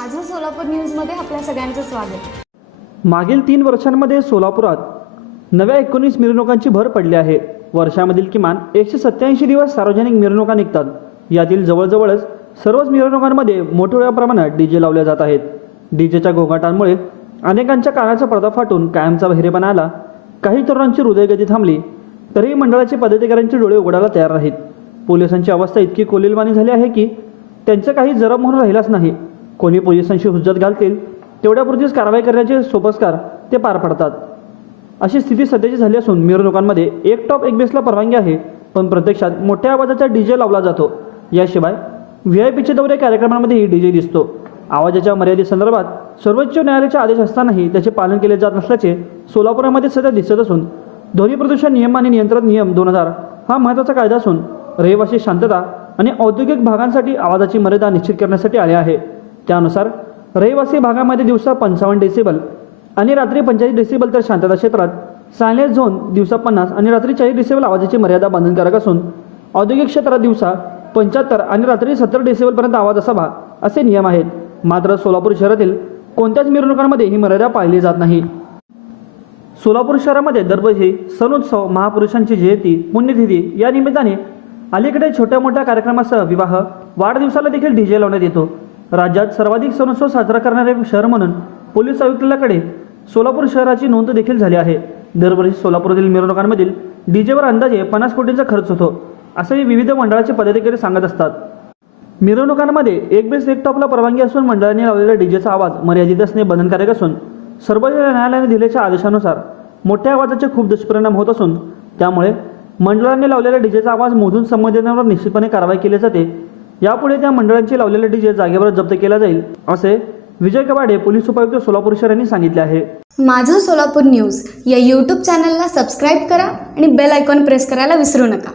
माझं सोलापूर न्यूजमध्ये आपल्या सगळ्यांचं स्वागत. मागील तीन वर्षांमध्ये सोलापुरात नव्या एकोणीस मिरवणुकांची भर पडली आहे. वर्षामधील किमान एकशे सत्याऐंशी दिवस सार्वजनिक मिरवणुका निघतात. यातील जवळजवळच सर्वच मिरवणुकांमध्ये मोठ्या प्रमाणात डीजे लावले जात आहेत. डीजेच्या गोंगाटांमुळे अनेकांच्या कानाचा पडदा फाटून कायमचा बहिरेपणा आला. काही तरुणांची हृदयगती थांबली. तरीही मंडळाचे पदाधिकाऱ्यांचे डोळे उघडायला तयार नाहीत. पोलिसांची अवस्था इतकी कोलिलवाणी झाली आहे की त्यांचं काही जरब म्हणून राहिलाच नाही. कोणी पोलिसांशी हुज्जत घालतील तेवढ्यापुरतीच कारवाई करण्याचे सोपस्कार ते पार पडतात. अशी स्थिती सध्याची झाली असून मिरवणुकांमध्ये एक टॉप एक बेसला परवानगी आहे पण प्रत्यक्षात मोठ्या आवाजाचा डी जे लावला जातो. याशिवाय व्ही आय पीचे दौरे कार्यक्रमांमध्येही डीजे दिसतो. आवाजाच्या मर्यादेसंदर्भात सर्वोच्च न्यायालयाचे आदेश असतानाही त्याचे पालन केले जात नसल्याचे सोलापुरामध्ये सध्या दिसत असून ध्वनी प्रदूषण नियम आणि नियंत्रण नियम दोन हजार हा महत्त्वाचा कायदा असून रहिवासी शांतता आणि औद्योगिक भागांसाठी आवाजाची मर्यादा निश्चित करण्यासाठी आले आहे. त्यानुसार रहिवासी भागामध्ये दिवसा पंचावन्न डेसिबल आणि रात्री पंचेचाळीस डेसिबल तर शांतता क्षेत्रात सायलेन्स झोन दिवसा पन्नास आणि रात्री चाळीस डेसिबल आवाजाची मर्यादा बंधनकारक असून औद्योगिक क्षेत्रात दिवसा पंच्याहत्तर आणि रात्री सत्तर डेसिबलपर्यंत आवाज असावा असे नियम आहेत. मात्र सोलापूर शहरातील कोणत्याच मिरवणुकांमध्ये ही मर्यादा पाळली जात नाही. सोलापूर शहरामध्ये दरवर्षी सणोत्सव महापुरुषांची जयंती पुण्यतिथी या निमित्ताने अलीकडे छोट्या मोठ्या कार्यक्रमासह विवाह वाढदिवसाला देखील डीजे लावण्यात येतो. राज्यात सर्वाधिक सणोत्सव साजरा करणारे शहर म्हणून पोलीस आयुक्तालयाकडे सोलापूर शहराची नोंद देखील झाली आहे. दरवर्षी सोलापूरातील मिरवणुकांमधील डीजेवर अंदाजे पन्नास कोटींचा खर्च होतो असंही विविध मंडळाचे पदाधिकारी सांगत असतात. मिरवणुकांमध्ये एक बेस एक टॉपला परवानगी असून मंडळांनी लावलेल्या डीजेचा आवाज मर्यादित असणे बंधनकारक असून सर्वोच्च न्यायालयाने दिलेल्या आदेशानुसार मोठ्या आवाजाचे खूप दुष्परिणाम होत असून त्यामुळे मंडळांनी लावलेल्या डीजेचा आवाज मोजून संबंधितांवर निश्चितपणे कारवाई केली जाते यापुढे त्या मंडळांची लावलेले डीजे जागेवर जप्त केला जाईल असे विजय कबाडे पोलीस उपायुक्त सोलापूर शहरांनी सांगितले आहे. माझं सोलापूर न्यूज या यूट्यूब चॅनलला सबस्क्राईब करा आणि बेल आयकॉन प्रेस करायला विसरू नका.